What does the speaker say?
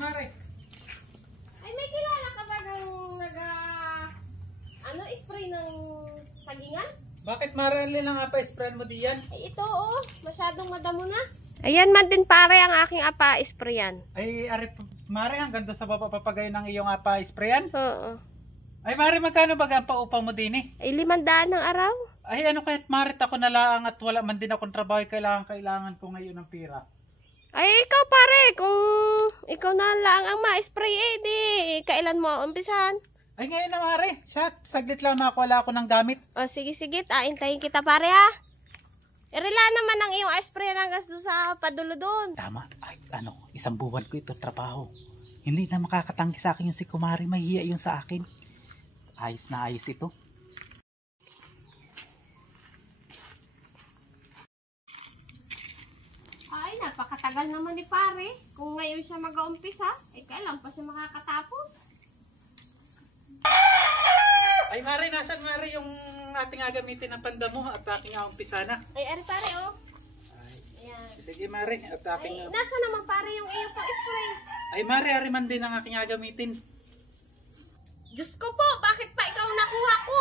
Mare. Ay, may kilala ka ba ng spray ng sagingan? Bakit Mare, alin ang apa-sprayan mo diyan? Ay, ito masyadong madamo na. Ayan man din pare ang aking apa-sprayan. Ay, Mare, hanggang doon sa baba papagay ng iyong apa-sprayan? Oo. Ay, Mare, magkano ba ang paupa mo din eh? Ay, 500 ng araw. Ay, ano kahit Mare, ako na lang at wala man din akong trabaho, kailangan ko ngayon ng pira. Ay, ikaw pare, kung ikaw na lang ang ma-spray di kailan mo umpisahan? Ay, ngayon na Mare, saglit lang wala ako ng gamit. O, sige, taintayin kita pare ha. Irila naman ang iyong spray hanggang doon sa padulo doon. Tama, ay, isang buwan ko ito trabaho. Hindi na makakatanggi sa akin yung si Kumari, mahihiya yun sa akin. Ayos na ayos ito. Ay, napakatagal naman ni pare. Kung ngayon siya mag-uumpisa, kailan pa siya makakatapos? Ay Mare, nasan Mare yung ating gagamitin ng pandamo at aking umpisa na? Ay, ari pare Ay, Ayan. sige Mare, at aking... Ay, nasa naman pare yung iyong pang-spray? Ay Mare, ari man din ang aking gagamitin. Diyos ko po, bakit pa ikaw nakuha ko?